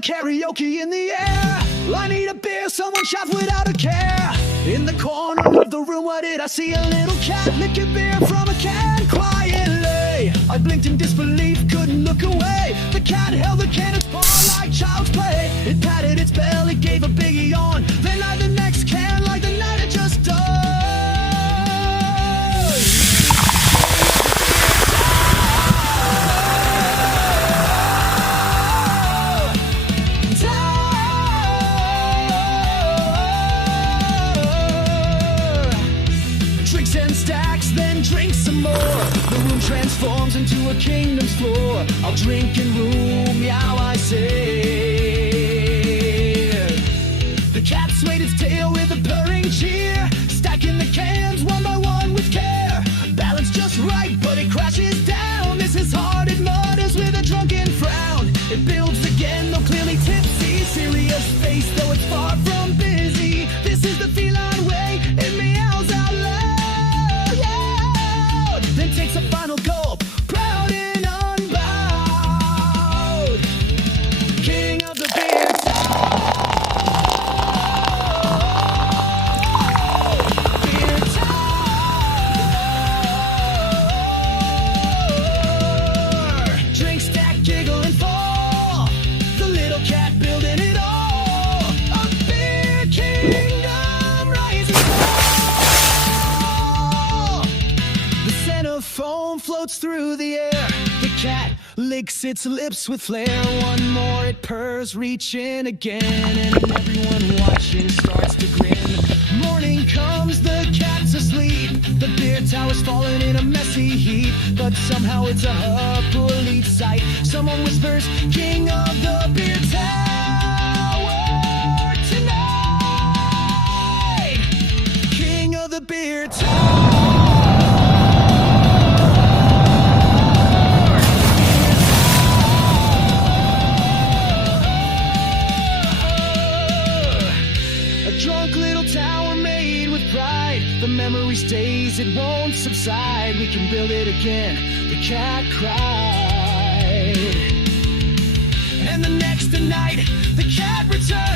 yell karaoke in the air. I need a beer, someone shouts without a care. In the corner of the room, what did I see? A little cat licking beer from a can quietly. I blinked in disbelief, couldn't look away. The cat held the can its paw like child's play. It patted its belly, gave a big yawn. Then eyed the next can like the night had just dawned. Drinks and stacks, then drink some more. The room transforms into a kingdom's floor. I'll drink in room, meow I say. The cat swayed its tail with a purring cheer, stacking the cans one by one with care. Balance just right, but it crashes down. This is hard, it mutters with a drunken frown. It builds again, though clearly tipsy. Serious face, though it's far from busy. This is the feline way, it meows out loud. Then takes a final gulp, proud and unbowed. King of the beer tower. Beer tower. Drink, stack, giggle, and fall. The little cat building it all. A beer kingdom rising tall. The scent of foam floats through the air. The cat licks its lips with flair. One more, it purrs, reaching again. And everyone watching starts to grin. Morning comes, the cat's asleep. The beer tower's fallen in a messy heap. But somehow it's a police sight. Someone whispers, King of the beer tower tonight. King of the beer tower. A drunk little tower made with pride. The memory stays, it won't subside. We can build it again, the cat cried. And the next night, the cat returned.